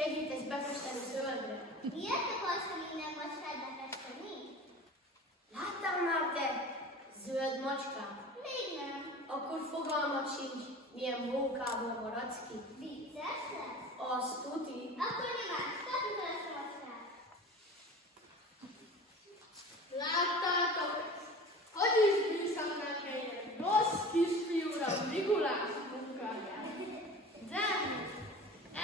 Segítesz befesteni zöldre? Miért akarsz minden macskát befesteni? Láttál már te zöld macskát? Még nem. Akkor fogalmat sincs, milyen mókából maradsz ki. Vicces lesz? Azt tuti. Akkor nyomás, kapjuk el ezt a macskát. Láttátok? Hogy is bízom nekem rossz kisfiúra Mikulás munkáját. De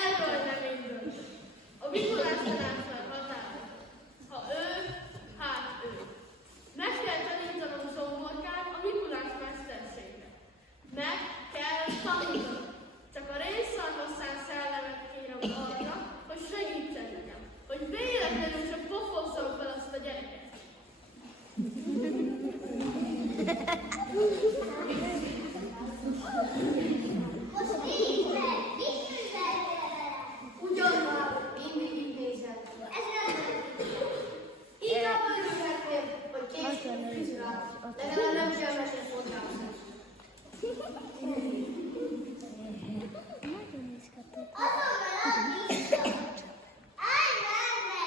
erről nem indul. A Mikulás tanácsnak határa. Ha ő, hát ő. Meg kell tanítanom zongorkát a Mikulás mesterségre. Meg kell tanítanom. Csak a részszarvasszán szellemet kérem arra, hogy segítsen nekem. Hogy véletlenül csak pofozzam fel azt a gyereket. Most nézd meg, mit műveltél vele? Ugyan már mindig így nézel. Ez nem Inkább örülhetnél, hogy később frizurát, legalább nem kell mesélni fotrászás. azonnal ad vissza. Állj merre!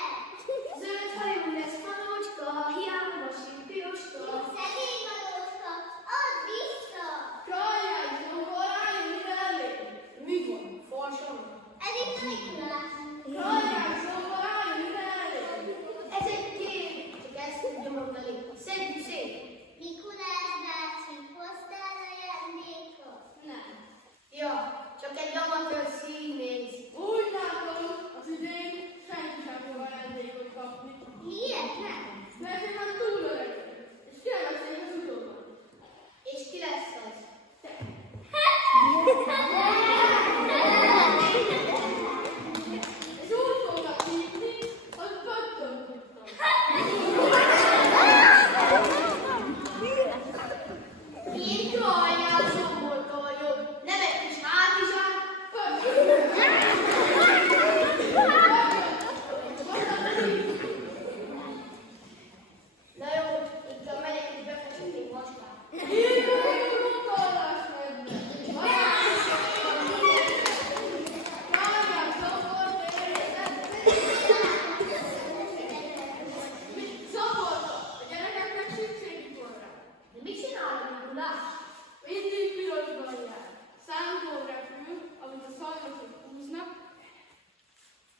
Zöld hajú lesz manócska, hiába sír piroska. Szegény manócska, add vissza! Kajjál, zongorálj, ide elé! Mi van? Farsan? Ez itt a Mikulás. Kajjál, zongorálj, ide elé! Ez egy kép, csak ezt tudja mondani. Szedjük szét. Mikulás bácsi, hoztál ajándékot? Nem. Ja, csak egy amatőr színész. Úgy látom, az idén senki sem fog ajándékot kapni. Miért nem? Mert én már túl öreg vagyok, és kell beszélni az utóban. És ki lesz az? Te. És úgy fognak hívni, hogy böttön tudtam. Én kajjál, zomborka vagyok. Nem egy kis hátizsák. Na jó, inkább megyek, hogy befesíték macskát. De mit csinál a Mikulás?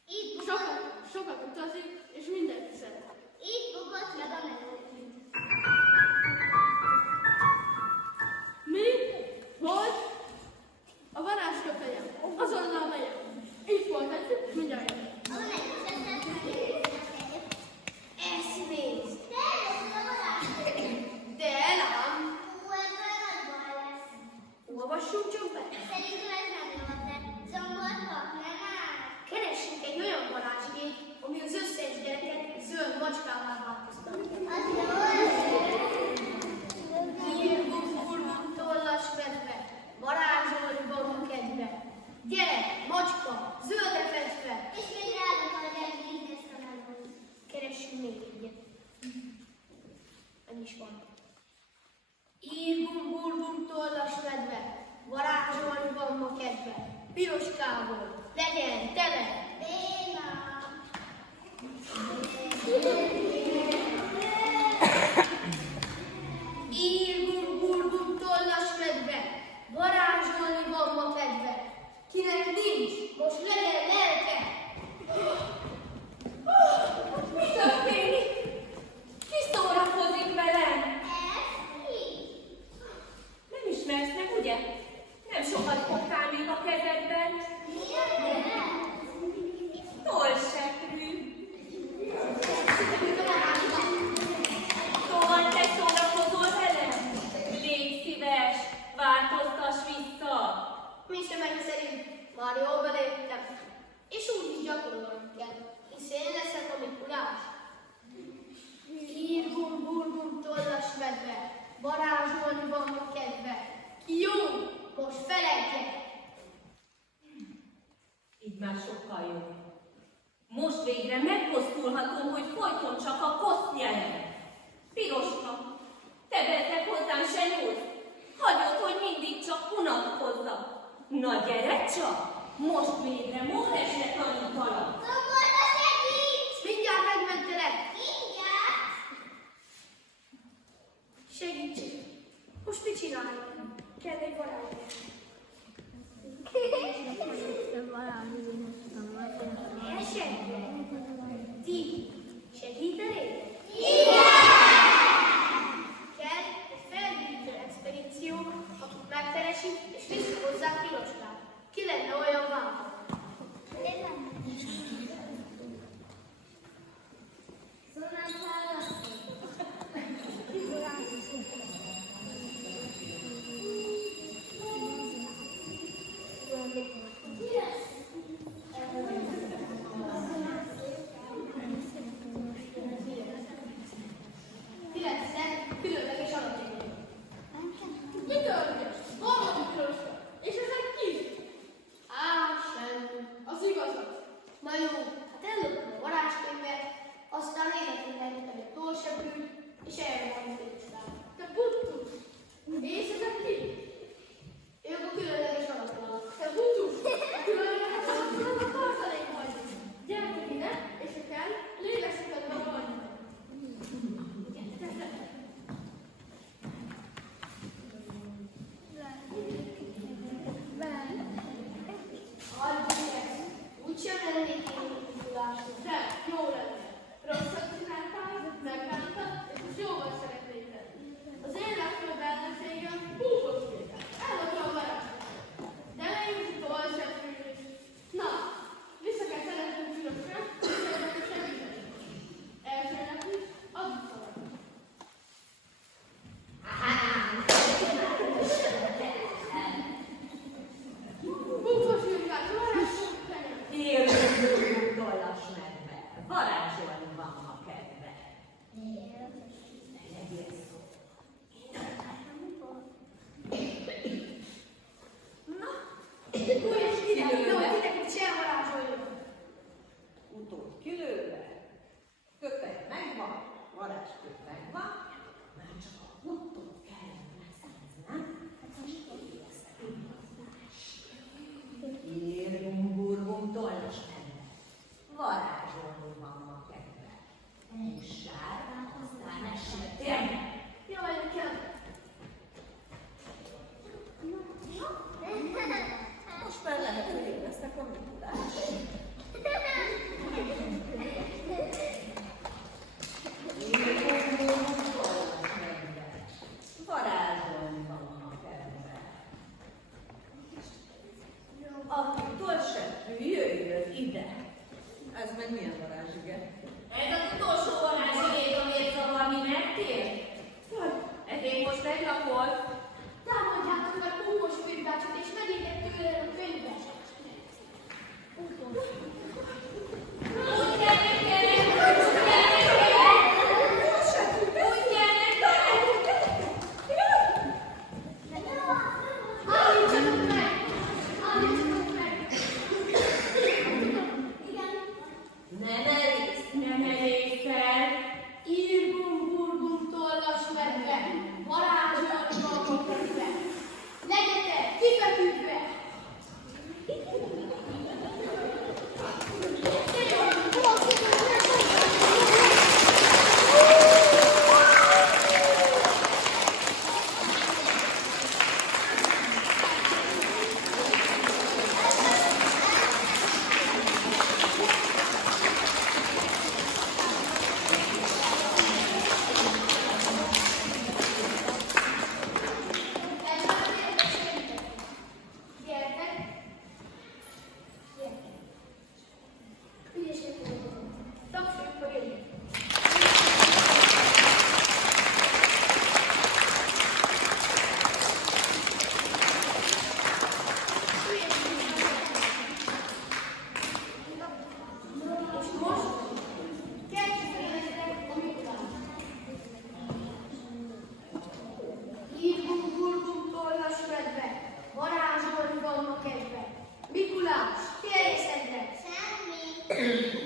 Itt Sokat utazik, és mindenki szeret. Itt bukott meg a menőként. Mi? Hogy? A varázsköpenyem. Azonnal megyek. Itt folytatjuk, mindjárt jövök. A menőket Ezt nézd. Te ez a varázs. De nem. Ú, ebből nagy baj lesz. Olvassunk csak be. Szerintem ez nem jó, de zomborka, nem áll. Keressünk egy olyan varázsigét, ami az összes gyereket zöld macskává változtat. Az jó. Írgum, tollas medve, varázsolni való kedve. Gyere, macska, zöldre festve. És még rád akar elvinni ezt a melót. Keressünk még egyet. Ennyi is van. Írgum, burgum, tollas medve, varázsolni van ma kedve. Piroskából, legyen tele. Béna. Írgum, burgum, tollas medve, varázsolni van ma kedve. Kinek nincs, most legyen lelke. Mi történik? Ki szórakozik velem? Ez ki? Nem ismersz meg, ugye? Nem sokat fogtál még a kezedben. Miért nem? Tolseprű. Szóval te szórakozol velem? Légy szíves, változtass vissza. Mi sem egyszerű, már jól beléptem. És úgy is gyakorolni kell, hisz én leszek a Mikulás. Írgum, burgum, tollas medve, varázsolni van ma kedve. Ki jó, most feledje. Így már sokkal jobb. Most végre megmozdulhatom, hogy folyton csak a koszt nyelem. Piroska, te bezzeg hozzám se nyúlsz. Hagyod, hogy mindig csak unatkozzak. Na gyere csak, most végre Móresre tanítalak. Na jó, hát elloptam a varázskönyvet, aztán életemben elmentem egy tollsepült, és erre van Pécsben. Te puttus! Észezett ki? Ők a különleges alapok. Te puttus! Különleges alapulnak tartalék vagy. Gyertek ide, és ha kell, lélegzeket be vagy. Addig ezt. Úgysem lennék én indulásra. De, jó lenne. Rosszat csináltál, megbántad, és most jóval szeretnék tenni. Az én legfőbb ellenségem Búbos Péter. Ellopja a varázslatot. De leírjuk a valóságfűrés. Na, vissza kell szeretnünk Pirosra, és szeretnünk segíteni. Elsőnek is, adjuk a varázslatot. Búbos Jurgát, varázslatot tenyem. Érdeklődő tollas medve, varázsolni van ma kedve. Legyél szó. Na, Új, és kiderül, jó, tényleg, hogy sem varázsoljon. Utód kilőve, köpeg megvan, varázskép megvan, már csak a futót kellene szereznem. Írjunk, burgunk, tollas medve, varázsolni van ma kedve. Egy sárgát, aztán esetén. Jó, vagyok, kell. Most már lehet, hogy én leszek a Mikulás. Írjunk, burgunk, tollas medve, varázsolni van ma kedve. Attól se jöjjön ide. Ez meg milyen varázs, igen? ez az utolsó varázsigét, amit zavarni nektél? Ezért most meglakol. Támadjátok meg Búbos Pétert, és megértek tőle a könyvet. Úgy gyerek, gyerek! Úgy gyerek, gyerek! Úgy gyerek, gyerek! Állítsatok meg! Állítsatok meg! Ne merész, ne merészel! Írgum, burgum, tollas medve, varázsolni van a könyve. Legyetek kifeküdve! Gyertek! Gyertek! Ügyeskedj! Tapsoljuk meg egyet! És most kezdjük el a Mikulást. Írgum, burgum, tollas medve, varázsolni van ma kedve. Mikulás, félrészedre! Semmi.